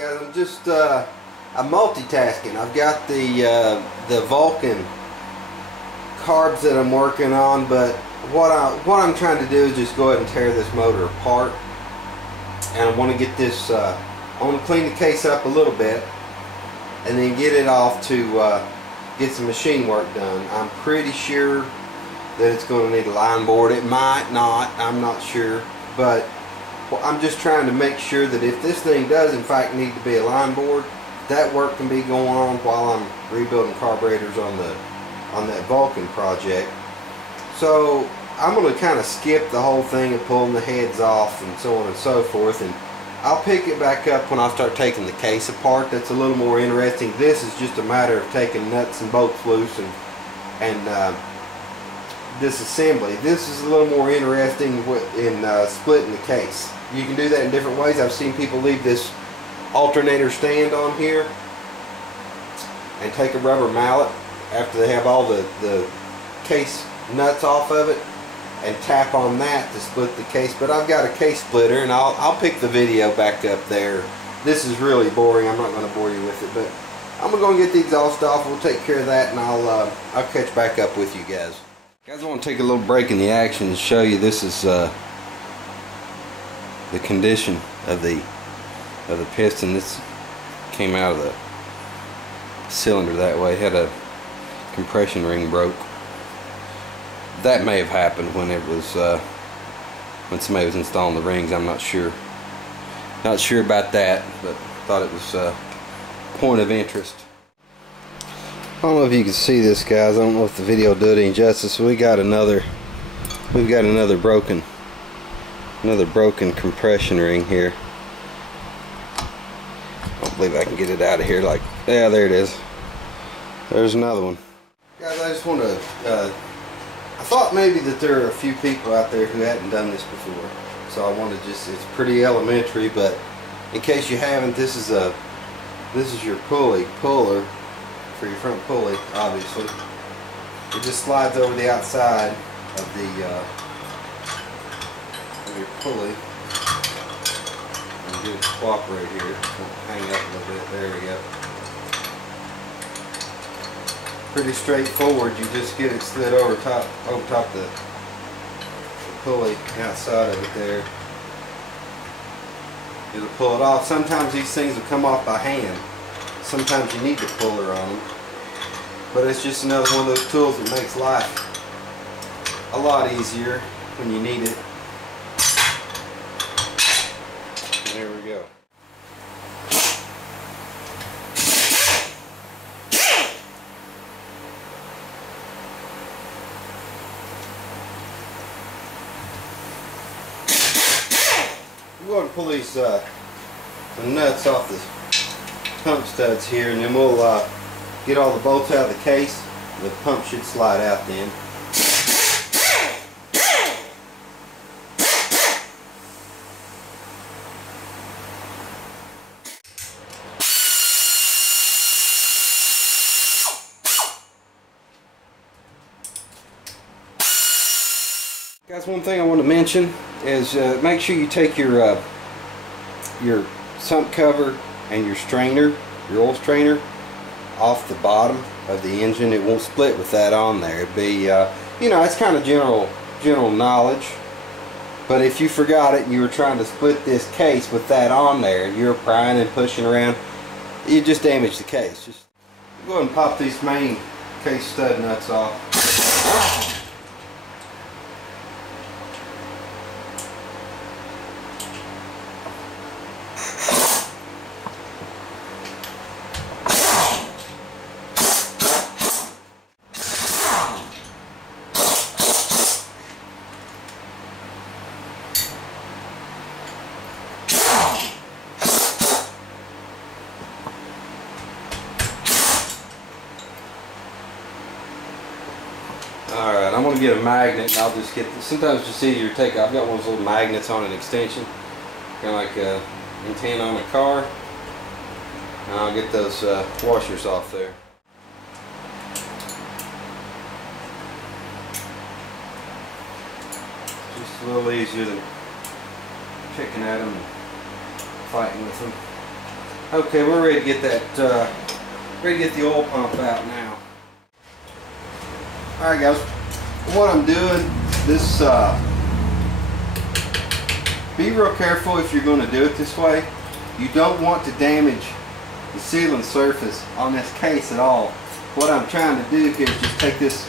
Alright guys, I'm multitasking. I've got the Vulcan carbs that I'm working on, but what I'm trying to do is just go ahead and tear this motor apart. And I want to get this, I want to clean the case up a little bit and then get it off to get some machine work done. I'm pretty sure that it's going to need a line board. It might not, I'm not sure, but I'm just trying to make sure that if this thing does in fact need to be a line board, that work can be going on while I'm rebuilding carburetors on that Vulcan project. So I'm going to kind of skip the whole thing of pulling the heads off and so on and so forth, and I'll pick it back up when I start taking the case apart. That's a little more interesting. This is just a matter of taking nuts and bolts loose and disassembly. This is a little more interesting in splitting the case. You can do that in different ways. I've seen people leave this alternator stand on here and take a rubber mallet after they have all the case nuts off of it and tap on that to split the case. But I've got a case splitter, and I'll pick the video back up there. This is really boring. I'm not going to bore you with it, but I'm going to get the exhaust off. We'll take care of that, and I'll catch back up with you guys. Guys, I want to take a little break in the action and show you. This is the condition of the piston. This came out of the cylinder that way. It had a compression ring broke. That may have happened when it was when somebody was installing the rings. I'm not sure about that, but thought it was a point of interest. I don't know if you can see this, guys. I don't know if the video did any justice. We've got another broken compression ring here. I don't believe I can get it out of here. Like, yeah, there it is. There's another one. Guys, I just want to I thought maybe that there are a few people out there who hadn't done this before, so I want to just, it's pretty elementary, but in case you haven't, this is your puller for your front pulley. Obviously it just slides over the outside of your pulley and get it to cooperate here. Hang up a little bit. There we go. Pretty straightforward. You just get it slid over top the pulley outside of it there. It'll pull it off. Sometimes these things will come off by hand. Sometimes you need to puller on them. But it's just another one of those tools that makes life a lot easier when you need it. There we go. We'll go ahead and pull these the nuts off the pump studs here, and then we'll get all the bolts out of the case. The pump should slide out then. Guys, one thing I want to mention is make sure you take your sump cover and your strainer, your oil strainer, off the bottom of the engine. It won't split with that on there. It'd be, you know, it's kind of general knowledge. But if you forgot it and you were trying to split this case with that on there, and you're prying and pushing around, you just damage the case. Just go ahead and pop these main case stud nuts off. Alright, I'm going to get a magnet, and I'll just get this. Sometimes it's just easier to take. I've got one of those little magnets on an extension, kind of like an antenna on a car. And I'll get those washers off there. Just a little easier than picking at them and fighting with them. Okay, we're ready to get that, ready to get the oil pump out now. Alright guys, what I'm doing, this, be real careful if you're going to do it this way. You don't want to damage the sealing surface on this case at all. What I'm trying to do here is just take this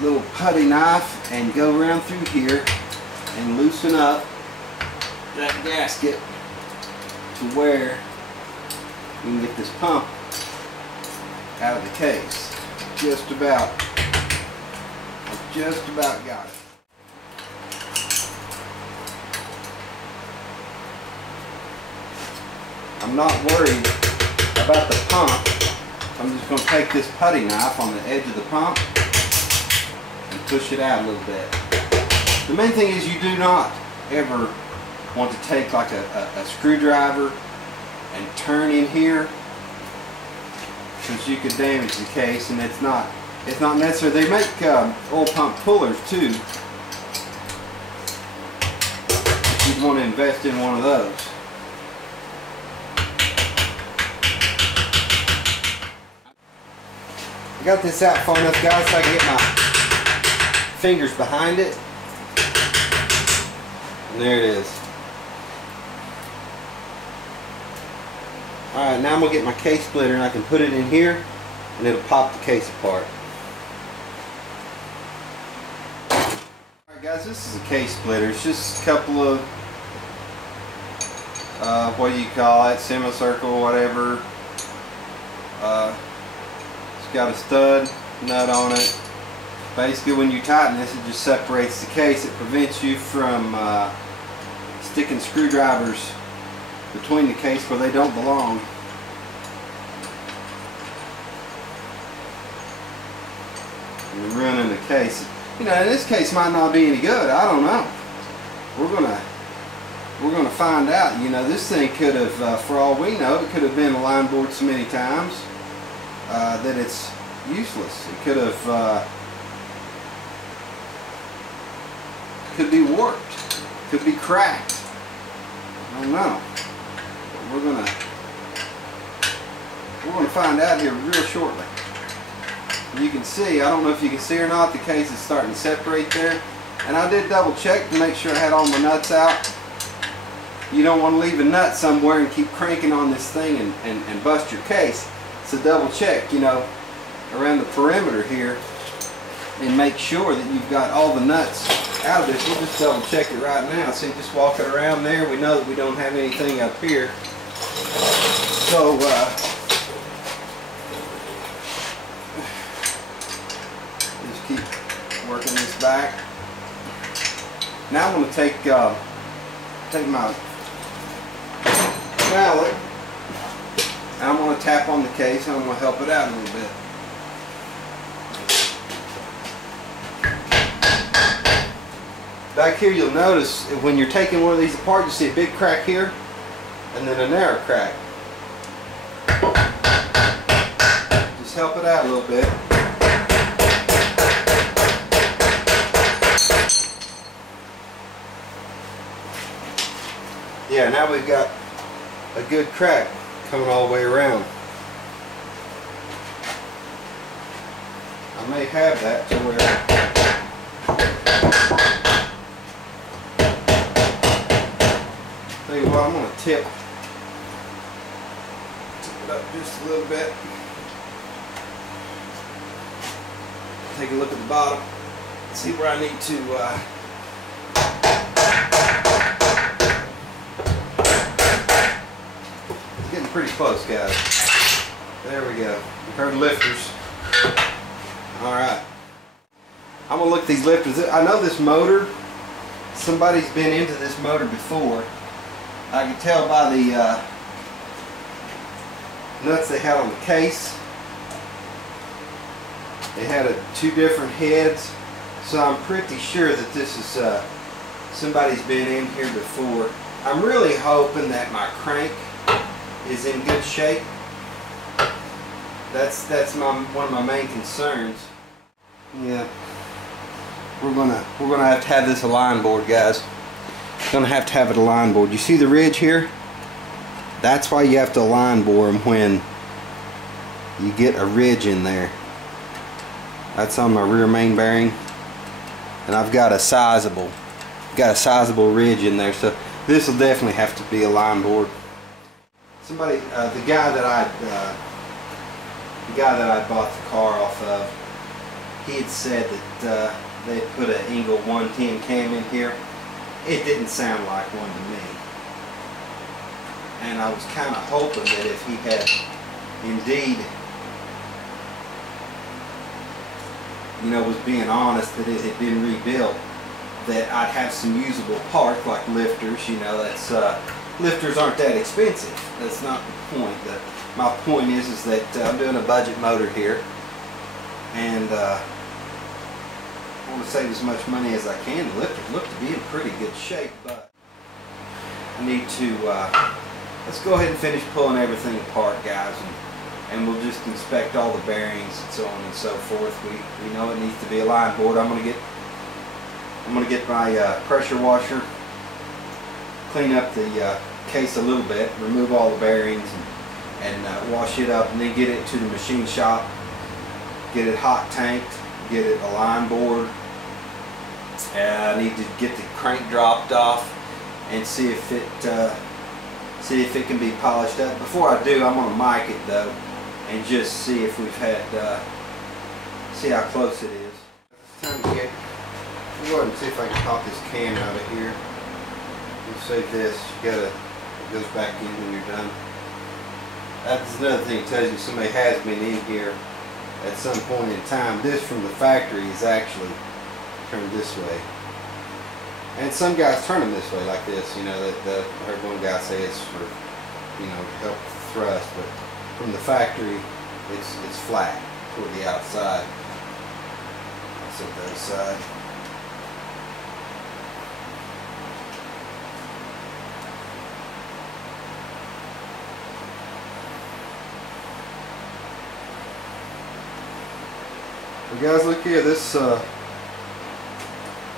little putty knife and go around through here and loosen up that gasket to where we can get this pump out of the case. Just about got it. I'm not worried about the pump. I'm just going to take this putty knife on the edge of the pump and push it out a little bit. The main thing is you do not ever want to take like a screwdriver and turn in here, because you could damage the case, and it's not necessary. They make oil pump pullers too. You'd want to invest in one of those. I got this out far enough, guys, so I can get my fingers behind it. And there it is. Alright, now I'm going to get my case splitter and I can put it in here and it'll pop the case apart. Alright guys, this is a case splitter. It's just a couple of, what do you call it, semicircle, whatever. It's got a stud nut on it. Basically when you tighten this, it just separates the case. It prevents you from sticking screwdrivers between the case where they don't belong. And ruining the case. You know, this case might not be any good. I don't know. We're gonna find out. You know, this thing could have, for all we know, it could have been a line board so many times that it's useless. It could have, could be warped, could be cracked. I don't know. But we're gonna find out here real shortly. You can see, I don't know if you can see or not, the case is starting to separate there. And I did double check to make sure I had all my nuts out. You don't want to leave a nut somewhere and keep cranking on this thing and bust your case. So double check, you know, around the perimeter here and make sure that you've got all the nuts out of this. We'll just double check it right now. See, just walking around there, we know that we don't have anything up here. So, just keep working this back. Now I'm going to take my mallet, and I'm going to tap on the case and I'm going to help it out a little bit. Back here you'll notice when you're taking one of these apart, you see a big crack here and then a narrow crack. Just help it out a little bit. Yeah, now we've got a good crack coming all the way around. I may have that to where tell you what, I'm going to tip it up just a little bit. Take a look at the bottom. See where I need to it's getting pretty close, guys. There we go. You heard lifters. Alright. I'm going to look at these lifters. I know this motor, somebody's been into this motor before. I can tell by the nuts they had on the case. They had two different heads, so I'm pretty sure that this is somebody's been in here before. I'm really hoping that my crank is in good shape. That's one of my main concerns. Yeah, we're gonna have to have this a line board, guys. Gonna have to have it a line board. You see the ridge here? That's why you have to line bore them when you get a ridge in there. That's on my rear main bearing, and I've got a sizable ridge in there, so this will definitely have to be a line bored. Somebody, the guy that I bought the car off of, he had said that they put an Engel 110 cam in here. It didn't sound like one to me, and I was kind of hoping that if he had indeed, was being honest, that it had been rebuilt, that I'd have some usable parts like lifters. That's lifters aren't that expensive. That's not the point. My point is that I'm doing a budget motor here, and I want to save as much money as I can. The lifters look to be in pretty good shape, but I need to let's go ahead and finish pulling everything apart, guys, and we'll just inspect all the bearings and so on and so forth. We know it needs to be a line board. I'm gonna get my pressure washer, clean up the case a little bit, remove all the bearings, and wash it up, and then get it to the machine shop, get it hot tanked, get it a line board. I need to get the crank dropped off and see if it can be polished up. Before I do, I'm gonna mic it though, and just see if we've had see how close it is. It's time to get. We'll go ahead and see if I can pop this cam out of here. We'll save this. It goes back in when you're done. That's another thing. It tells you somebody has been in here at some point in time. This from the factory is actually turned this way, and some guys turn them this way like this. I heard one guy say it's for to help thrust, but from the factory it's flat toward the outside. So the other side. Well, guys, look here. This the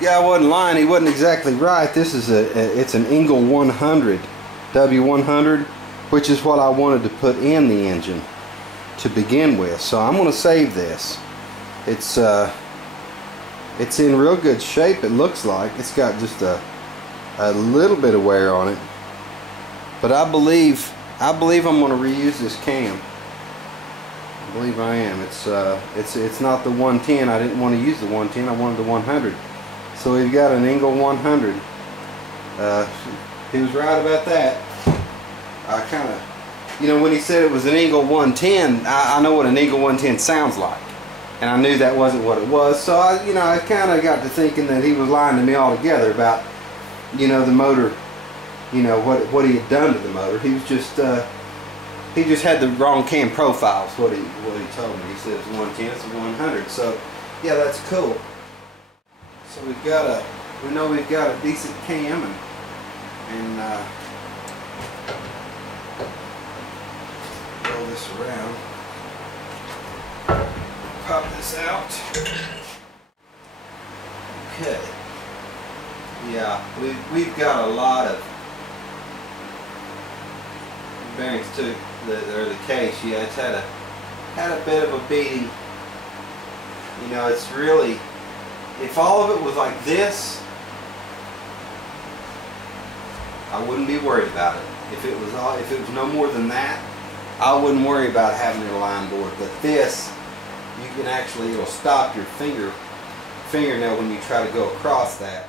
guy wasn't lying. He wasn't exactly right. This is it's an Engel 100 W100, which is what I wanted to put in the engine to begin with. So I'm going to save this. It's in real good shape. It looks like it's got just a little bit of wear on it, but I believe I'm going to reuse this cam. I believe I am. It's not the 110. I didn't want to use the 110. I wanted the 100. So we've got an Engel 100. He was right about that. I kind of, when he said it was an Engel 110, I know what an Engel 110 sounds like, and I knew that wasn't what it was. So I kind of got to thinking that he was lying to me altogether about, the motor, what he had done to the motor. He was just he just had the wrong cam profiles. What he told me. He said it's 110, it's a 100. So yeah, that's cool. So we know we've got a decent cam, and roll this around, pop this out. Okay. Yeah, we've got a lot of bearings too. The case, yeah, it's had a bit of a beating. It's really, if all of it was like this, I wouldn't be worried about it. If it was no more than that, I wouldn't worry about having it a line board. But this, you can actually, it'll stop your fingernail when you try to go across that.